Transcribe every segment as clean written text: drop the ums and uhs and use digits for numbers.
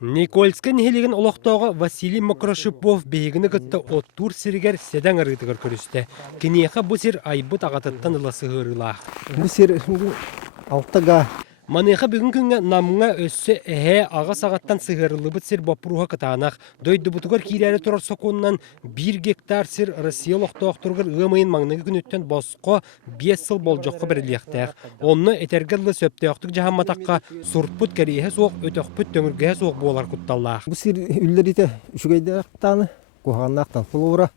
Никольскан хелеген олоқтауға Василий Макрошипов бейгіні күтті оттур сиргер седен арытығыр көрісті. Кенеха бұл сир айбыт ағатыттан ыласы ғырылақ. Бұл сир алтыға. Манеха бүгін күнге намыңа өссі әе аға сағаттан сығырылы бұт сир бапыруға кытанақ. Дойды бұтығыр кейлері тұрар соқуынан 1 гектар сир Россия лоқтауқтырғыр ғымайын маңнығы күніттен босқо 5 сыл бол жоққа біріліқтәқ. Оны этергерлі сөптеуқтық жағаматаққа сұртпыт кәрейе соқ, өтіқпыт төңірге соқ болар құтталлақ. Бұл сир үллерді үшігейді ақтаны, қоғаннақтан флора,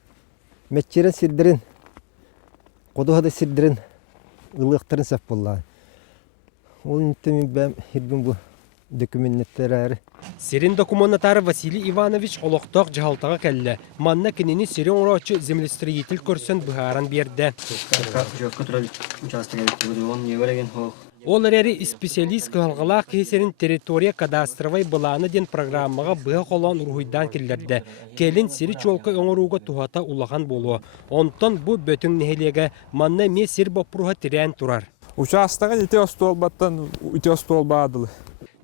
мәтчерін сирдерін, қодуғады сирдерін, ұлықтырын сәп боллағы. Ол неттемін бәм хирбін бұл документтер әрі. Сирин документары Василий Иванович олықтақ жағалтаға кәлі. Манна кенені сирин орачы землестроитель көрсен бұхаран берді. Ол әрі специалист қығалғалақ кейсерін территория кадастровай бұланы ден программаға бұға қолан ұрғыйдан келдерді. Келін сири чолқы өңіруға туғата улаған болу. Онтан бұл бөтің нәхелеге манна ме сир бапыруға тирән тұрар. Участығы ете остолбаттан үте остолбадылы.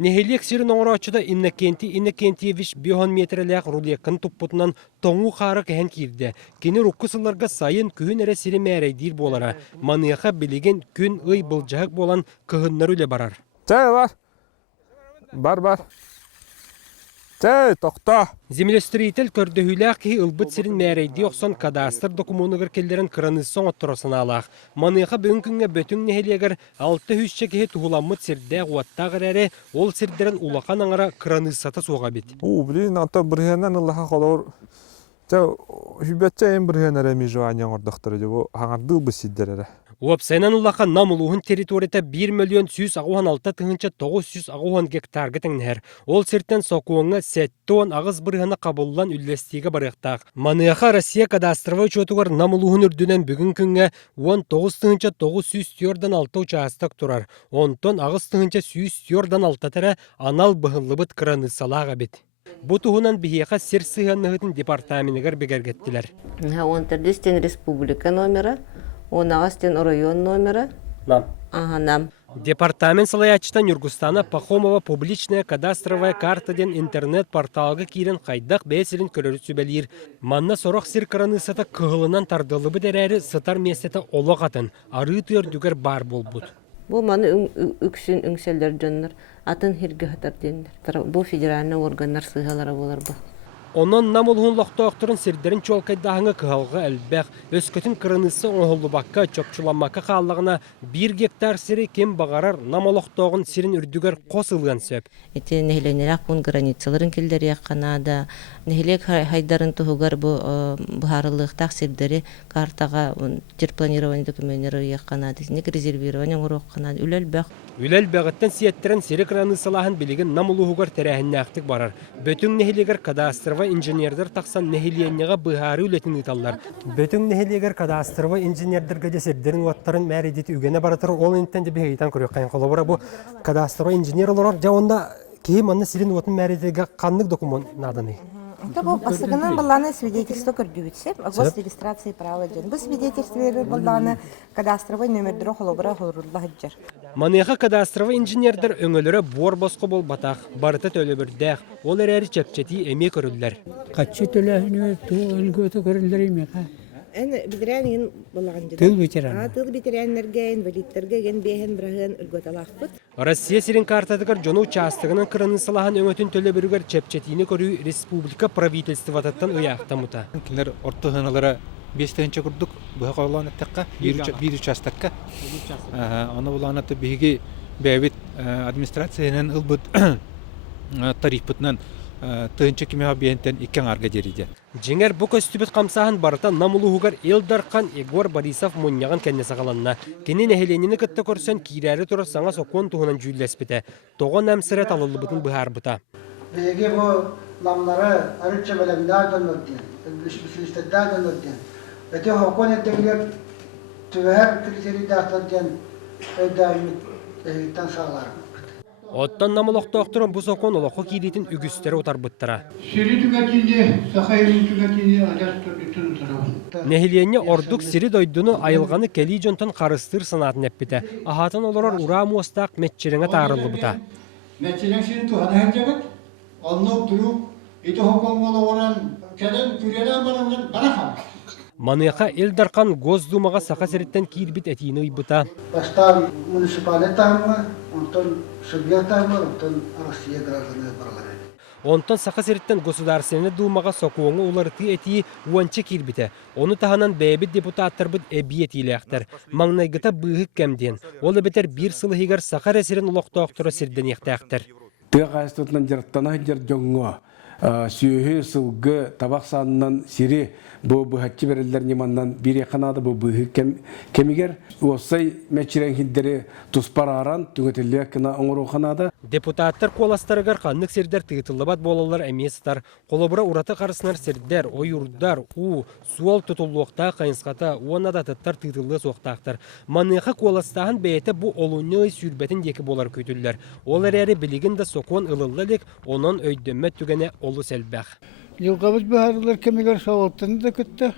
Нехелек сирин оңырачыда Иннокентьевич 5 метрләк рулеқын тұппытынан тоңу қары кән кирді. Кені рұққысыларға сайын күн әрі сирі мәрейдер болара. Маныяға білеген күн ұй бұлжақ болан күхіннар үлі барар. Чай бар. Бар. Чай, тоқта. Землестроитель көрдіхіләк ки ылбыт сирин мәрейді оқсан кадастр документығыр келдерін қыраныссон оттырасын алақ. Маныяға бүгін күнге бөтің нехелегер 600 кеге туғыламыт сирді ғуаттағыр әрі ол сирдерін улақан аңыра қыранысата соға бет. Блин, ата біргеннен Аллаха қолауыр. Чай, хүбетче ең бірген әрі межуанияң ордықтыры деп, аңардыл бұл сиддер әрі. Уапсайнан улақа намылуғын территорията 1 миллион 116 тыңынча 900 гектарға тыңнәр. Ол сирттен соқуыңа сәттуан ағыз бірғаны қабылдан үллестегі барықтақ. Маныяға Россия кадастровы учетуғар намылуғын үрдінен бүгін күнге 19 тыңынча 900 түйордан 6 участық тұрар. 10 тон ағыз тыңынча 100 түйордан 6 тәрі анал бұғылы бұт қыраны салаға бет. Бұ тұғынан бігеға сир сығанығытын департаментігер бігергеттілер. Он тәрдестен республика номері. Он ағастен район номері. Нам. Ага, нам. Департамент салаячтан Юргустана Пахомова публичная кадастровая карта ден интернет-порталға кирен қайдақ бәсілін көрірі сөбәлер. Манна сорақ сир қыранысата кығылынан тардылы бұдер әрі сытар местеті олық атын, ары тұйыр дүгер бар бол бұд. Бұл маны үксін үңселдер жонлар, атын хирге хатар дендер. Бұл федеральный органдар сығалары болар бұл. Онан намылғын лақтауқтырын сирдерін чолқайдағыңа кығалға әлбәқ, өскөтін қырынысы оңғылы баққа чөпчіламаққа қалағына 1 гектар сири кем бағарар намылықтауғын сирин үрдігер қосылған сөп. Эти нехленерак бун границаларын келдері яққанада, нехлек хайдарын тұғығар бұхарылықтақ сирдері картаға терпланирование документері яққанады, нек резервирование ұруққанады, Үләл бәғіттен сиеттерін сири қыранысылағын білеген намылығығар тәрәхінне ақтық барар. Бөтің нехелегер кадастырва инженердер тақсан нехелиеннеға бұхары үлетін ұталар. Бөтің нехелегер кадастырва инженердерге де сирдерін уаттарын мәредеті үгене баратыр, ол инттен де бігейтан көрек қайын қолы бұра. Бұл кадастырва инженер олар, жауында кейім анны сирин уатын мәредеге қанлық документ наданы. Это был особенно балланы свидетельство кордювитсе, госрегистрации права ден. Бұл свидетельство балланы кадастровый номер дрохолобра хоруллагаджар. Маныяға кадастровый инженердер өңөлері бор босқы бол батақ, барыты төлі бірдәқ, ол әрі чәпчеті әме көрілдер. Қатшы төлі өлгөті көрілдер емеға? Әні бідірәнген болаған деді. Тыл ветеран. Тыл ветеранлерге, инвалидтерге ген бейхен бірағын өлгөталақпыт. Россия сирин картадығыр жону участығының қырынысылаған өңөтін төлі бірігер чәпчетіні көрі республика правительствататтан ұяқтамыта. Кілер орты ғыналары 5-тігінші күрдік бұға қойлан әттіққа, бір участыққа. Оны бұлан әтті бігі бәйбет администрацияның ұлбыт тарифпытынан тығыншы кемеға бейінтен икен арға жерейді. Жеңер бұ көстібіт қамсағын барыта намылуғығар Елдарқан Егор Борисов мұнияған кәннесі қаланна. Кенен әхеленіні күтті көрсен кейрәрі тұры саңа соқуын тұғынан жүйілеспіті. Тоғын әмсірет алылы бұтын бұхар бұта. Беге бұл ламлары арытша бәлемдерден өткен, үшбісілістерден өткен. Өте хоқон еттегілер түвәр критерийдерден өйдәйметтен сағаларым. Оттан намылықтақтырын бұ соқон олықы кейлейтін үгістері отар бұттыра. Сири түгәтінде, сақайылын түгәтінде адас тұрдықтың тұрауын. Нехиленне ордук сири дойдуну айылғаны кәлі жонтан қарыстыр санатын әппіті. Ахатын оларар ұра мұстақ мәтчеріңе таарылы бұта. Мәтчерің сири туғаны әр жабыт? Ondan durup, iti hokongalı olan keden küreden bana kalır. Маныяха Элдархан Госдумаға сақа сіріттен кирбит әтейіні ұйбыта. Баштан муниципалитетамы, онтон субъектамы, онтон Россия гражданы баралары. Онтон сақа сіріттен Государственный Думаға соқуыңы оларты әтейі уанчы кирбіті. Оны тағанан бәйбіт депутаттар бұд әбі әтейлі әқтір. Маңнайғыта бұғы кәмден. Олы бітер бір сылығығар сақа рәсірін ұлақты ақтыры сірден еқті әқтір. Тыға қайыстытынан жарттана жар жоңға. Сүйі сылғы табақ санынан сири бұл бұхатчы берілдер неманнан бір еқанады бұл бұғы кемігер. Осай мәчірен хиддері тұспар аран түңетілі әкіна оңыр оқанады. Депутаттар қоластарығар қанық сердер тыйтылыбат болалар әместар. Қолыбыра ураты қарысынар сердер, ойурдар, суал тұтылуақта қайынсқата, оны да тұттар тыйтылы соқтақтар. Маныға қоластағын бәйті бұл олуны сүрбетін декі болар көйтілдер. Олар әрі білігін да соқуын ылылылық, onun өйдімі түгіне олу сәлбәқ. Жылғабыз бұхарылар кемегер сауалттаны да күтті.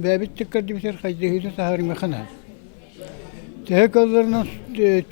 Бәбіт тіккерді бітер қайдығыды сағары меканар. Тәк аларынан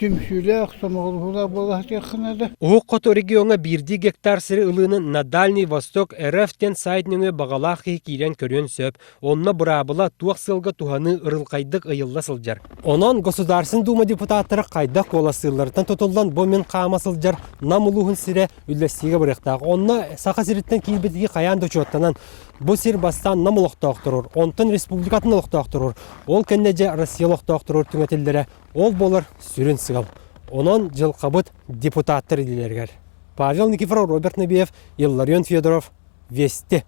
түмшілі ақсамағылғыла болағыз яқынады. Оқ қото регионға 1 гектар сірі ылының на Дальний Восток РФ-тен сайтныңы бағалақы кейрен көрен сөп. Онына бұрабыла туақ сылға туханы ырылқайдық ыйылла сылжар. Онан Государсын Дума депутаттары қайдақ қола сыллардан тұтылдан бұмен қама сылжар намылуғын сірі үллестіге бұрықтақ. Онына сақа сіріттен кейбетіге қаян дөчуаттанан бұл сир бастан намылықты ақтырыр. Онтын республикатын ұлықты ақтырыр. Ол кәннеже Россиялықты ақтырыр түңетелдері. Ол болар сүрін сығал. Онан жыл қабыт депутаттар еділергер. Павел Никифоров, Роберт Набиев, Илларион Федоров, Вести.